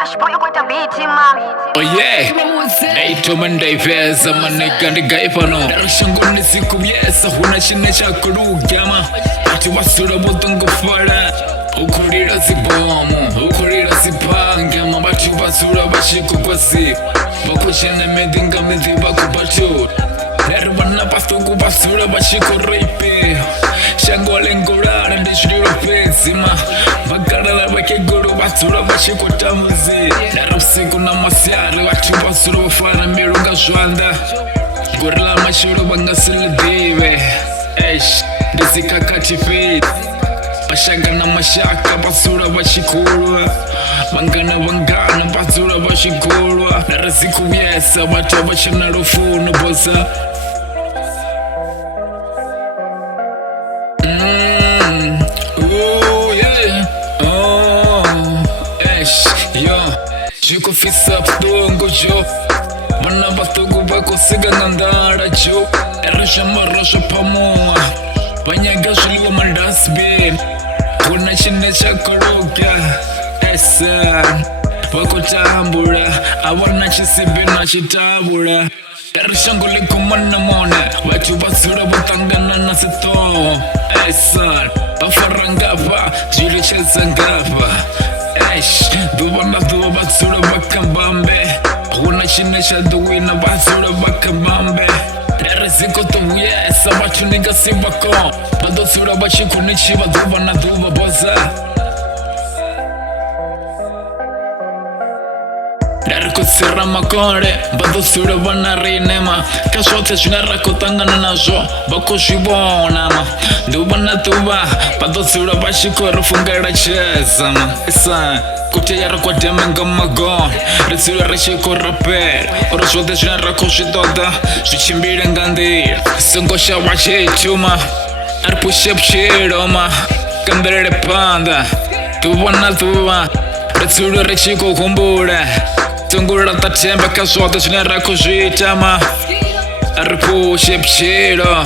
Cash boy kweta biti mami. Oh yeah, naitwa Mandaiveza maneka ndigaipano darushango nisikubyesa huna chine chakurugama ati wasura butungufara ukurira zibomu ukurira zipangama bati basura bashikukwasi bakuchene medinga medhi bakubatu lero bana pastuku basura bashikureipe shangole ngorara ndishiriro penzima bagarala bakeguru basura bashikutamuzi narusiku na masyari bati basura bafana mirunga jwanda gorila mashuro bangasile dive ndizikakati fit bashaka na mashaka basura bashikulwa bangana basura bashikulwa narazikubyesa bati bashana rufunu bosa Jiko fisa ptungo jo Mana batugu bako siga nandara jo Erasha marasha pamoa Banyaga shiliwa mandasbin Kuna chine chakaroka Esa Bako tambura Awana chisibi na chitabura Erasha nguli kumana mone Watu basura batangana na sito Esa Bafarangapa Jiri chesa ngapa Duba na duba basura bakambambe Huna chine cha duwina basura bakambambe Nereziko tuwiyesa bachu niga sibako Badosura bachikunichiba duba na duba boza Nerkusira makore badosura banarinema Kashote chunarakotangana najo bakushibonama Duba na duba badosura bachikoro fungara chezama Isa Kutiyara kwa demenga magon Ritsura rachiko rapper Oroshote chunarakoshitoda Shichimbire ngandir Songosha wachituma Arpushep shiroma Kambere panda Duba na duba Ritsura rachiko kumbura Tungura tatemba kashote chunarakoshitama Arpushep shiro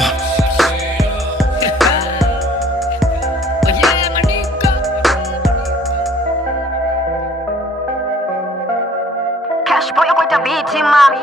Cash boy kweta biti mami.